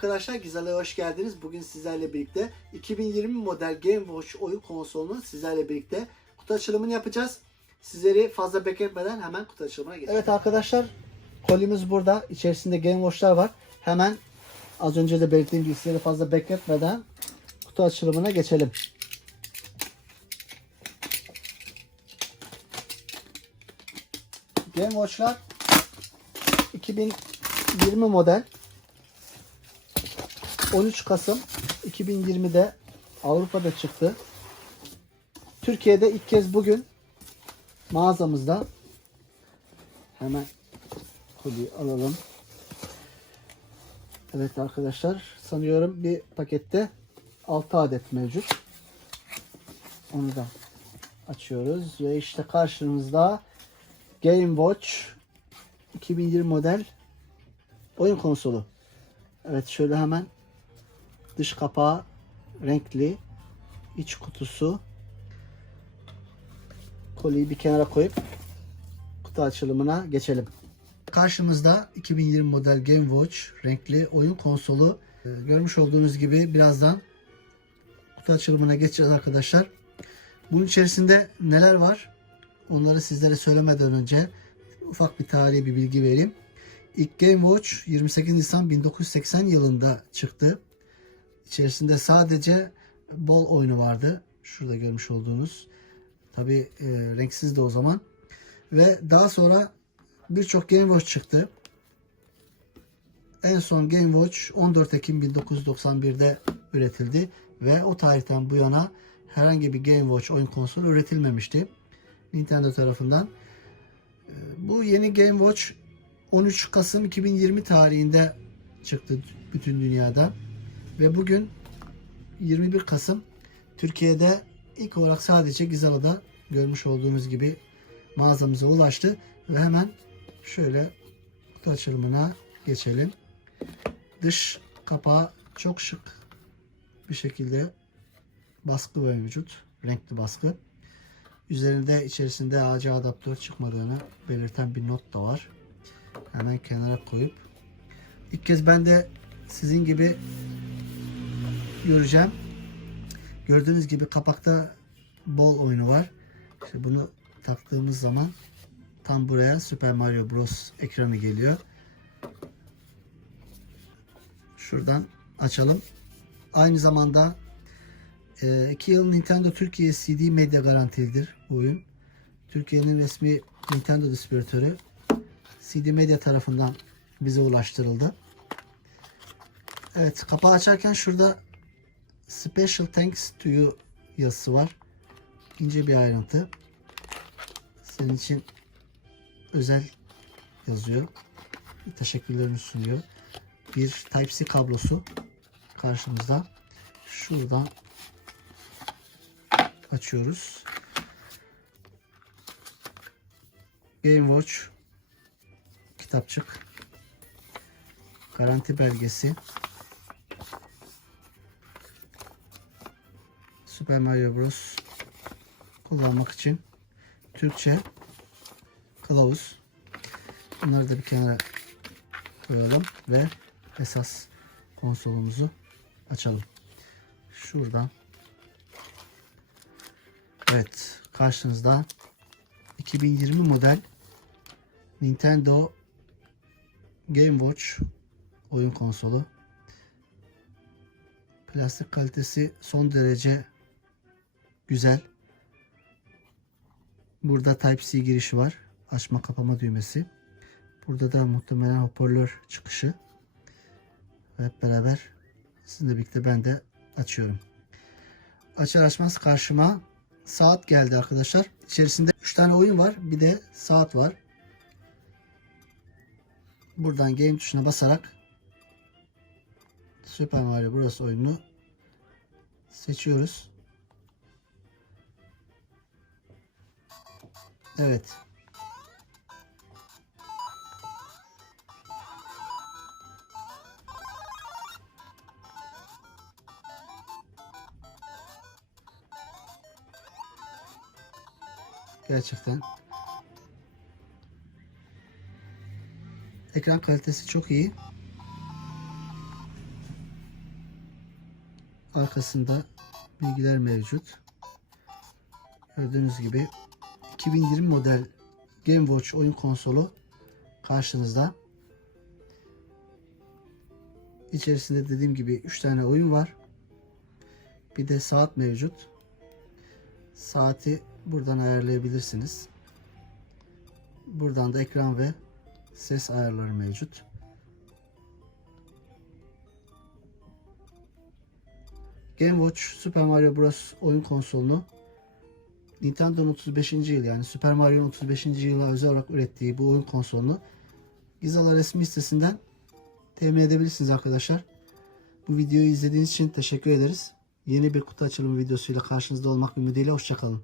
arkadaşlar, Güzel'e hoş geldiniz. Bugün sizlerle birlikte 2020 model Game Watch oyun konsolunu sizlerle birlikte kutu açılımını yapacağız. Sizleri fazla bekletmeden hemen kutu açılımına geçelim. Evet arkadaşlar, kolimiz burada. İçerisinde Game Watch'lar var. Hemen az önce de belirttiğim gibi sizleri fazla bekletmeden kutu açılımına geçelim. Game Watch'lar 2020 model 13 Kasım 2020'de Avrupa'da çıktı. Türkiye'de ilk kez bugün mağazamızda hemen kolyeyi alalım. Evet arkadaşlar sanıyorum bir pakette 6 adet mevcut. Onu da açıyoruz ve işte karşınızda Game Watch 2020 model oyun konsolu. Evet şöyle hemen dış kapağı renkli iç kutusu kolyeyi bir kenara koyup kutu açılımına geçelim. Karşımızda 2020 model Game Watch renkli oyun konsolu. Ee, Görmüş olduğunuz gibi birazdan kutu açılımına geçeceğiz arkadaşlar. Bunun içerisinde neler var? Onları sizlere söylemeden önce ufak bir tarihi bir bilgi vereyim. İlk Game Watch 28 Nisan 1980 yılında çıktı. İçerisinde sadece bol oyunu vardı. Şurada görmüş olduğunuz. Tabi e, renksiz de o zaman. Ve daha sonra birçok Game Watch çıktı. En son Game Watch 14 Ekim 1991'de üretildi ve o tarihten bu yana herhangi bir Game Watch oyun konsolu üretilmemişti. Nintendo tarafından. E, Bu yeni Game Watch 13 Kasım 2020 tarihinde çıktı bütün dünyada. Ve bugün 21 Kasım Türkiye'de ilk olarak sadece Gizala'da görmüş olduğunuz gibi mağazamıza ulaştı. Ve hemen şöyle kutu açılımına geçelim. Dış kapağı çok şık bir şekilde baskı ve mevcut. Renkli baskı. Üzerinde içerisinde AC adaptör çıkmadığını belirten bir not da var. Hemen kenara koyup ilk kez ben de sizin gibi göreceğim. Gördüğünüz gibi kapakta bol oyunu var. İşte bunu taktığımız zaman tam buraya Super Mario Bros ekranı geliyor. Şuradan açalım. Aynı zamanda 2 yıl Nintendo Türkiye CD medya garantilidir bu oyun. Türkiye'nin resmi Nintendo distribütörü CD Medya tarafından bize ulaştırıldı. Evet kapağı açarken şurada Special Thanks to you yazısı var. İnce bir ayrıntı. Senin için özel yazıyor. Teşekkürlerimi sunuyor. Bir Type-C kablosu karşımızda. Şuradan açıyoruz. Game Watch kitapçık garanti belgesi Super Mario Bros kullanmak için Türkçe kılavuz. Bunları da bir kenara koyalım ve esas konsolumuzu açalım. Şuradan. Evet karşınızda 2020 model Nintendo Game Watch oyun konsolu. Plastik kalitesi son derece güzel. Burada Type-C girişi var. Açma kapama düğmesi. Burada da muhtemelen hoparlör çıkışı. Hep beraber sizinle birlikte ben de açıyorum. Açar açmaz karşıma saat geldi arkadaşlar. İçerisinde 3 tane oyun var. Bir de saat var. Buradan game tuşuna basarak Super Mario Bros oyununu seçiyoruz. Evet. Gerçekten ekran kalitesi çok iyi. arkasında bilgiler mevcut. Gördüğünüz gibi 2020 model Game Watch oyun konsolu karşınızda. İçerisinde dediğim gibi 3 tane oyun var. Bir de saat mevcut. Saati buradan ayarlayabilirsiniz. Buradan da ekran ve ses ayarları mevcut. Game Watch Super Mario Bros. oyun konsolunu Nintendo'nun 35. yıl yani Super Mario'nun 35. yıla özel olarak ürettiği bu oyun konsolunu Gizalar resmi sitesinden temin edebilirsiniz arkadaşlar. Bu videoyu izlediğiniz için teşekkür ederiz. Yeni bir kutu açılımı videosuyla karşınızda olmak ümidiyle hoşçakalın.